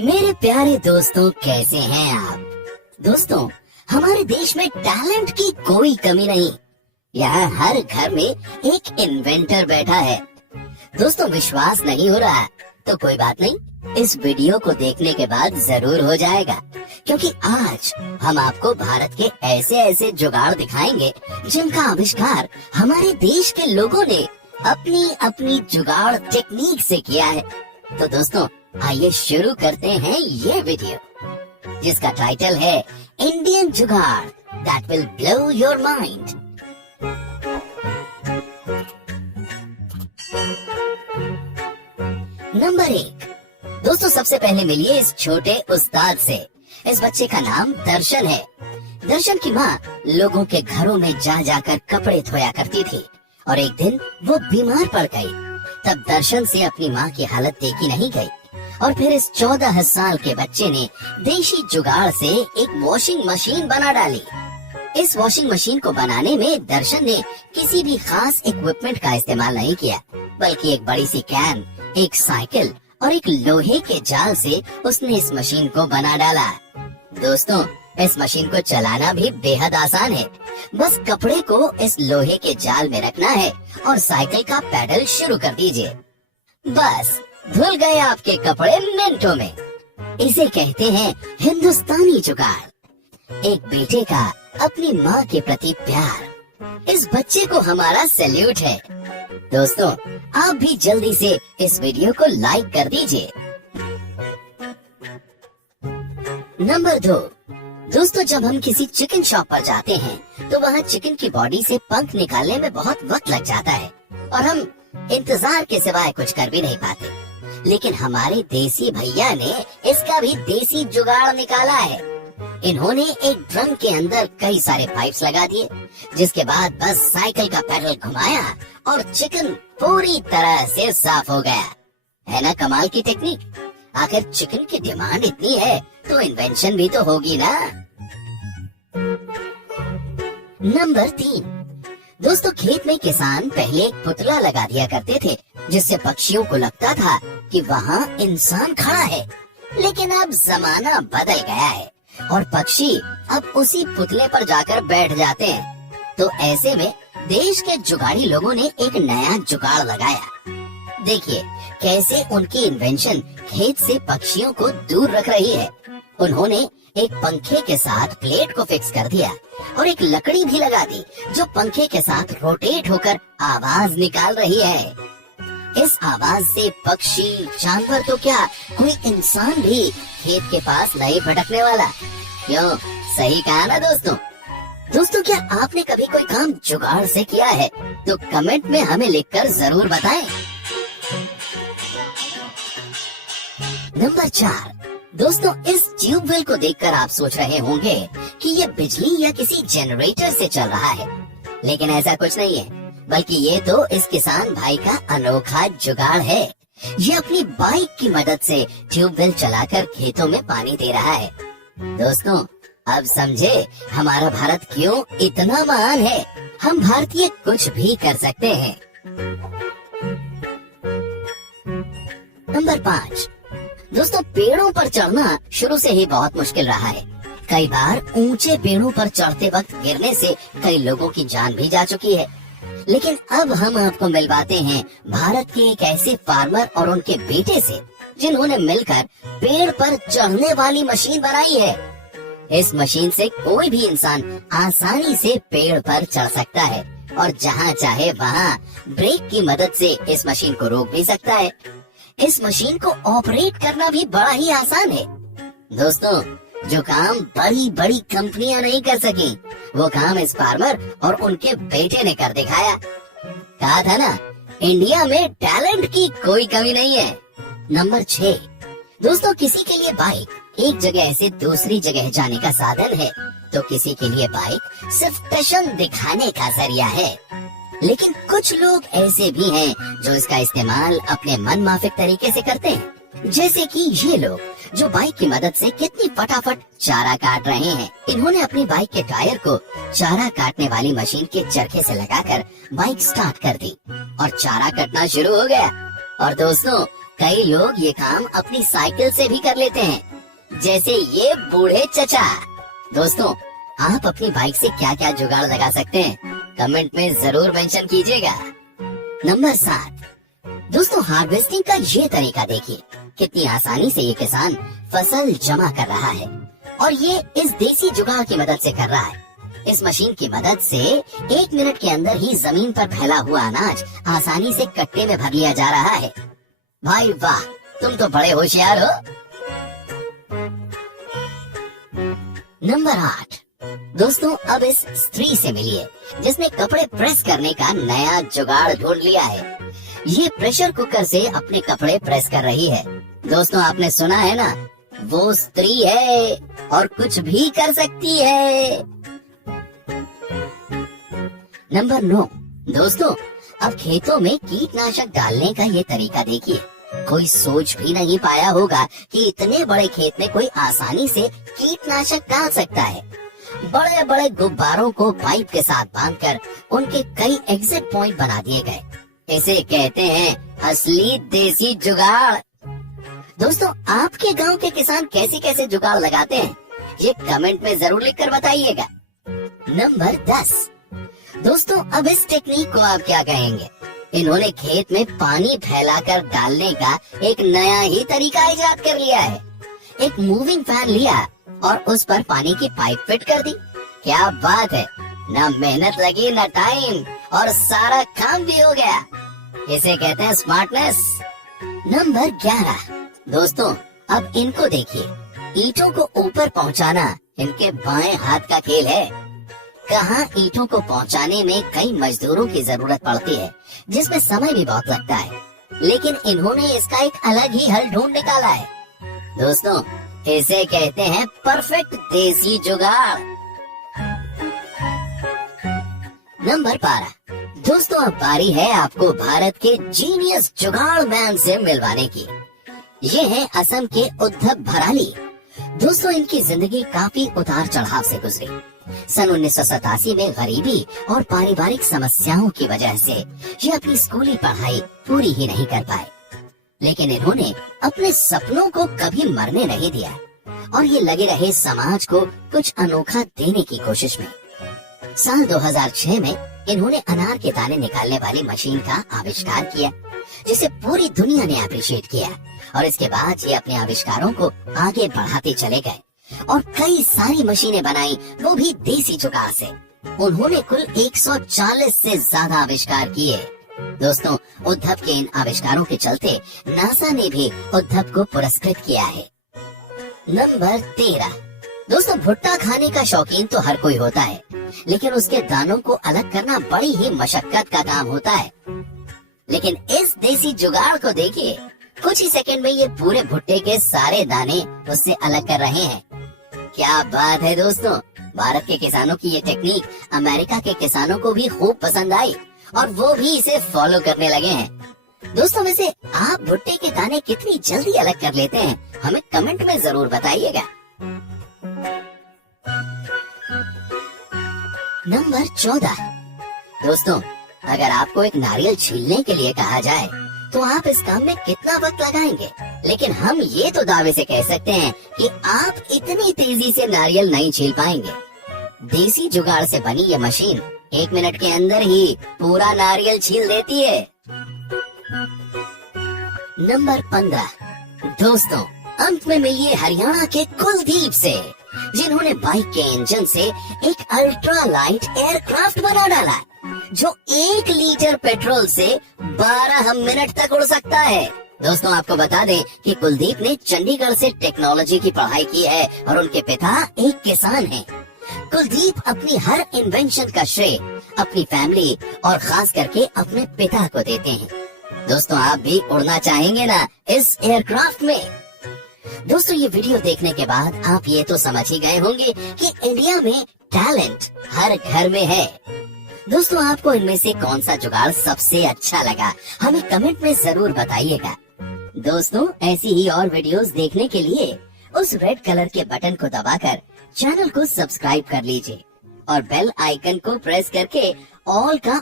मेरे प्यारे दोस्तों, कैसे हैं आप? दोस्तों, हमारे देश में टैलेंट की कोई कमी नहीं। यहाँ हर घर में एक इन्वेंटर बैठा है। दोस्तों, विश्वास नहीं हो रहा तो कोई बात नहीं, इस वीडियो को देखने के बाद जरूर हो जाएगा, क्योंकि आज हम आपको भारत के ऐसे ऐसे जुगाड़ दिखाएंगे जिनका आविष्कार हमारे देश के लोगों ने अपनी अपनी जुगाड़ टेक्निक से किया है। तो दोस्तों, आइए शुरू करते हैं ये वीडियो, जिसका टाइटल है इंडियन जुगाड़ that will blow your mind. Number 1। दोस्तों, सबसे पहले मिलिए इस छोटे उस्ताद से। इस बच्चे का नाम दर्शन है। दर्शन की माँ लोगों के घरों में जा जाकर कपड़े धोया करती थी और एक दिन वो बीमार पड़ गई। तब दर्शन से अपनी माँ की हालत देखी नहीं गई और फिर इस 14 साल के बच्चे ने देशी जुगाड़ से एक वॉशिंग मशीन बना डाली। इस वॉशिंग मशीन को बनाने में दर्शन ने किसी भी खास इक्विपमेंट का इस्तेमाल नहीं किया, बल्कि एक बड़ी सी कैन, एक साइकिल और एक लोहे के जाल से उसने इस मशीन को बना डाला। दोस्तों, इस मशीन को चलाना भी बेहद आसान है। बस कपड़े को इस लोहे के जाल में रखना है और साइकिल का पैडल शुरू कर दीजिए। बस धुल गए आपके कपड़े मिनटों में। इसे कहते हैं हिंदुस्तानी जुगाड़, एक बेटे का अपनी माँ के प्रति प्यार। इस बच्चे को हमारा सैल्यूट है। दोस्तों, आप भी जल्दी से इस वीडियो को लाइक कर दीजिए। नंबर 2। दोस्तों, जब हम किसी चिकन शॉप पर जाते हैं तो वहाँ चिकन की बॉडी से पंख निकालने में बहुत वक्त लग जाता है और हम इंतजार के सिवाय कुछ कर भी नहीं पाते। लेकिन हमारे देसी भैया ने इसका भी देसी जुगाड़ निकाला है। इन्होंने एक ड्रम के अंदर कई सारे पाइप्स लगा दिए, जिसके बाद बस साइकिल का पैडल घुमाया और चिकन पूरी तरह से साफ हो गया। है ना कमाल की टेक्निक? आखिर चिकन की डिमांड इतनी है तो इन्वेंशन भी तो होगी ना। नंबर 3। दोस्तों, खेत में किसान पहले एक पुतला लगा दिया करते थे, जिससे पक्षियों को लगता था कि वहाँ इंसान खड़ा है। लेकिन अब जमाना बदल गया है और पक्षी अब उसी पुतले पर जाकर बैठ जाते हैं। तो ऐसे में देश के जुगाड़ी लोगों ने एक नया जुगाड़ लगाया। देखिए कैसे उनकी इन्वेंशन खेत से पक्षियों को दूर रख रही है। उन्होंने एक पंखे के साथ प्लेट को फिक्स कर दिया और एक लकड़ी भी लगा दी जो पंखे के साथ रोटेट होकर आवाज निकाल रही है। इस आवाज से पक्षी, जानवर तो क्या, कोई इंसान भी खेत के पास नहीं भटकने वाला। क्यों? सही कहा ना दोस्तों? दोस्तों, क्या आपने कभी कोई काम जुगाड़ से किया है? तो कमेंट में हमें लिखकर जरूर बताएं। नंबर 4। दोस्तों, इस ट्यूबवेल को देखकर आप सोच रहे होंगे कि ये बिजली या किसी जनरेटर से चल रहा है, लेकिन ऐसा कुछ नहीं है, बल्कि ये तो इस किसान भाई का अनोखा जुगाड़ है। ये अपनी बाइक की मदद से ट्यूबवेल चलाकर खेतों में पानी दे रहा है। दोस्तों, अब समझे हमारा भारत क्यों इतना महान है। हम भारतीय कुछ भी कर सकते हैं। नंबर 5। दोस्तों, पेड़ों पर चढ़ना शुरू से ही बहुत मुश्किल रहा है। कई बार ऊंचे पेड़ों पर चढ़ते वक्त गिरने से कई लोगों की जान भी जा चुकी है। लेकिन अब हम आपको मिलवाते हैं भारत के एक ऐसे फार्मर और उनके बेटे से, जिन्होंने मिलकर पेड़ पर चढ़ने वाली मशीन बनाई है। इस मशीन से कोई भी इंसान आसानी से पेड़ पर चढ़ सकता है और जहाँ चाहे वहाँ ब्रेक की मदद से इस मशीन को रोक भी सकता है। इस मशीन को ऑपरेट करना भी बड़ा ही आसान है। दोस्तों, जो काम बड़ी बड़ी कंपनियां नहीं कर सकी, वो काम इस फार्मर और उनके बेटे ने कर दिखाया। कहा था ना, इंडिया में टैलेंट की कोई कमी नहीं है। नंबर 6। दोस्तों, किसी के लिए बाइक एक जगह से दूसरी जगह जाने का साधन है, तो किसी के लिए बाइक सिर्फ फैशन दिखाने का जरिया है। लेकिन कुछ लोग ऐसे भी हैं जो इसका इस्तेमाल अपने मन माफिक तरीके से करते हैं, जैसे कि ये लोग जो बाइक की मदद से कितनी फटाफट चारा काट रहे हैं। इन्होंने अपनी बाइक के टायर को चारा काटने वाली मशीन के चरखे से लगाकर बाइक स्टार्ट कर दी और चारा कटना शुरू हो गया। और दोस्तों, कई लोग ये काम अपनी साइकिल से भी कर लेते हैं, जैसे ये बूढ़े चचा। दोस्तों, आप अपनी बाइक से क्या क्या जुगाड़ लगा सकते हैं, कमेंट में जरूर मेंशन कीजिएगा। नंबर 7, दोस्तों हार्वेस्टिंग का ये तरीका देखिए, कितनी आसानी से ये किसान फसल जमा कर रहा है, और ये इस देसी जुगाड़ की मदद से कर रहा है। इस मशीन की मदद से 1 मिनट के अंदर ही जमीन पर फैला हुआ अनाज आसानी से कट्टे में भर लिया जा रहा है। भाई वाह, तुम तो बड़े होशियार हो। नंबर 8, दोस्तों अब इस स्त्री से मिलिए जिसने कपड़े प्रेस करने का नया जुगाड़ ढूंढ लिया है। ये प्रेशर कुकर से अपने कपड़े प्रेस कर रही है। दोस्तों आपने सुना है ना, वो स्त्री है और कुछ भी कर सकती है। नंबर 9, दोस्तों अब खेतों में कीटनाशक डालने का ये तरीका देखिए। कोई सोच भी नहीं पाया होगा कि इतने बड़े खेत में कोई आसानी से कीटनाशक डाल सकता है। बड़े बड़े गुब्बारों को पाइप के साथ बांधकर उनके कई एग्जिट पॉइंट बना दिए गए। इसे कहते हैं असली देसी जुगाड़। दोस्तों आपके गांव के किसान कैसे कैसे जुगाड़ लगाते हैं, ये कमेंट में जरूर लिखकर बताइएगा। नंबर 10, दोस्तों अब इस टेक्निक को आप क्या कहेंगे? इन्होंने खेत में पानी फैलाकर डालने का एक नया ही तरीका इजाद कर लिया है। एक मूविंग फैन लिया और उस पर पानी की पाइप फिट कर दी। क्या बात है, ना मेहनत लगी ना टाइम, और सारा काम भी हो गया। इसे कहते हैं स्मार्टनेस। नंबर 11, दोस्तों अब इनको देखिए, ईंटों को ऊपर पहुंचाना इनके बाएं हाथ का खेल है। कहाँ ईंटों को पहुंचाने में कई मजदूरों की जरूरत पड़ती है, जिसमें समय भी बहुत लगता है, लेकिन इन्होंने इसका एक अलग ही हल ढूंढ निकाला है। दोस्तों इसे कहते हैं परफेक्ट देसी जुगाड़। नंबर 12, दोस्तों अब बारी है आपको भारत के जीनियस जुगाड़ मैन से मिलवाने की। ये है असम के उद्धव भराली। दोस्तों इनकी जिंदगी काफी उतार चढ़ाव से गुजरी। सन 1987 में गरीबी और पारिवारिक समस्याओं की वजह से ये अपनी स्कूली पढ़ाई पूरी ही नहीं कर पाए, लेकिन इन्होंने अपने सपनों को कभी मरने नहीं दिया और ये लगे रहे समाज को कुछ अनोखा देने की कोशिश में। साल 2006 में इन्होंने अनार के दाने निकालने वाली मशीन का आविष्कार किया, जिसे पूरी दुनिया ने अप्रिशिएट किया, और इसके बाद ये अपने आविष्कारों को आगे बढ़ाते चले गए और कई सारी मशीनें बनाई, वो भी देसी जुगाड़ से। उन्होंने कुल 140 से ज्यादा आविष्कार किए। दोस्तों उद्धव के इन आविष्कारों के चलते नासा ने भी उद्धव को पुरस्कृत किया है। नंबर 13, दोस्तों भुट्टा खाने का शौकीन तो हर कोई होता है, लेकिन उसके दानों को अलग करना बड़ी ही मशक्कत का काम होता है। लेकिन इस देसी जुगाड़ को देखिए, कुछ ही सेकंड में ये पूरे भुट्टे के सारे दाने उससे अलग कर रहे हैं। क्या बात है दोस्तों, भारत के किसानों की ये टेक्निक अमेरिका के किसानों को भी खूब पसंद आई और वो भी इसे फॉलो करने लगे हैं। दोस्तों वैसे आप भुट्टे के दाने कितनी जल्दी अलग कर लेते हैं, हमें कमेंट में जरूर बताइएगा। नंबर 14, दोस्तों अगर आपको एक नारियल छीलने के लिए कहा जाए तो आप इस काम में कितना वक्त लगाएंगे? लेकिन हम ये तो दावे से कह सकते हैं कि आप इतनी तेजी से नारियल नहीं छील पाएंगे। देसी जुगाड़ से बनी ये मशीन 1 मिनट के अंदर ही पूरा नारियल छील देती है। नंबर 15, दोस्तों अंत में मिलिए हरियाणा के कुलदीप से, जिन्होंने बाइक के इंजन से एक अल्ट्रा लाइट एयरक्राफ्ट बना डाला जो 1 लीटर पेट्रोल से 12 मिनट तक उड़ सकता है। दोस्तों आपको बता दें कि कुलदीप ने चंडीगढ़ से टेक्नोलॉजी की पढ़ाई की है और उनके पिता एक किसान हैं। कुलदीप अपनी हर इन्वेंशन का श्रेय अपनी फैमिली और खास करके अपने पिता को देते हैं। दोस्तों आप भी उड़ना चाहेंगे ना इस एयरक्राफ्ट में? दोस्तों ये वीडियो देखने के बाद आप ये तो समझ ही गए होंगे कि इंडिया में टैलेंट हर घर में है। दोस्तों आपको इनमें से कौन सा जुगाड़ सबसे अच्छा लगा, हमें कमेंट में जरूर बताइएगा। दोस्तों ऐसी ही और वीडियोस देखने के लिए उस रेड कलर के बटन को दबाकर चैनल को सब्सक्राइब कर लीजिए और बेल आइकन को प्रेस करके ऑल का